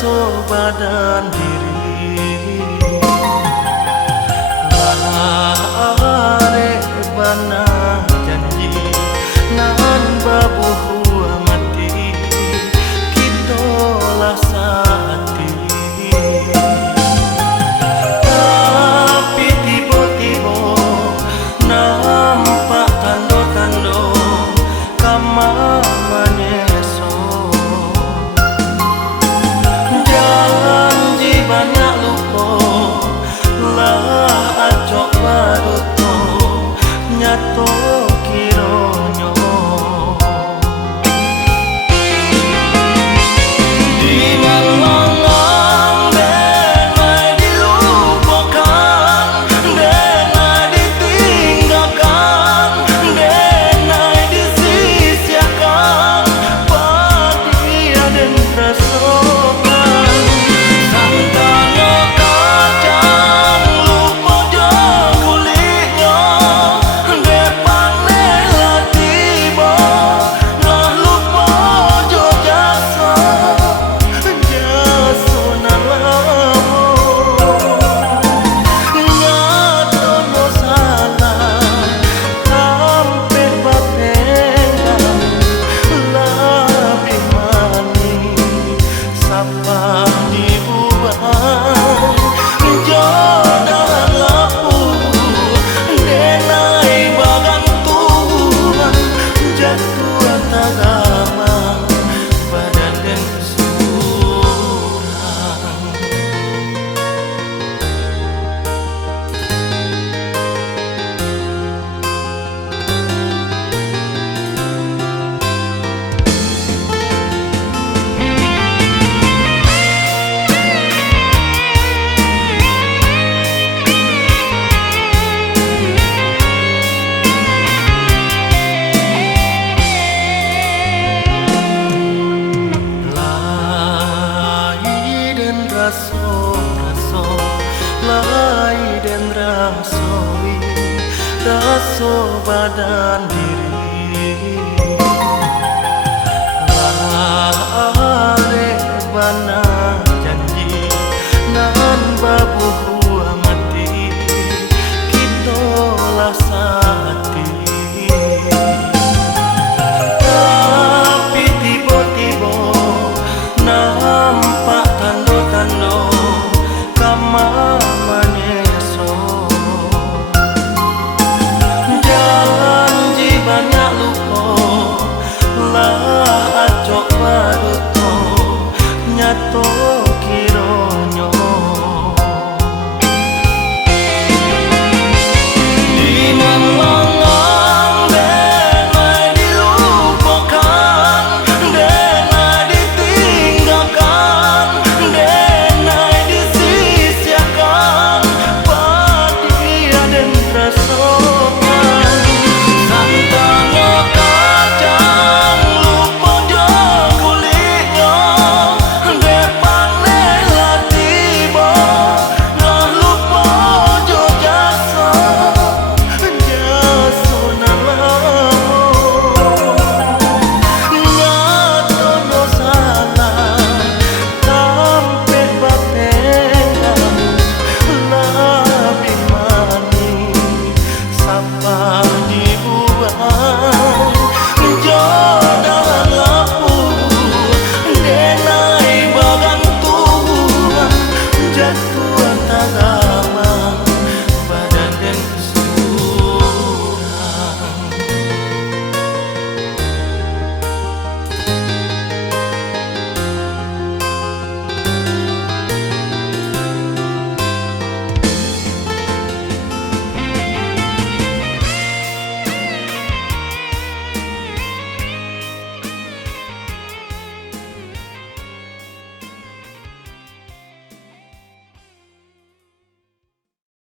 raso badan diri are bana janji nan babuhu mati kita lah sati tapi tiba-tiba nampak tando-tando kamar menyeso janji banyak lupa lah acok baruto nyato kironyo dengan longang denai dilupakan denai ditinggalkan denai disisiakan padi dan rasokan santana kacang lupa jauh kulitnya depane lah tiba lah lupa jo jasa nalamu ngato no salah sampai batengan lebih manis sapa diubah jodoh lapu denai bagang Tuhan jatuh tagama badan dan surang raso lai dan rasoi raso badan diri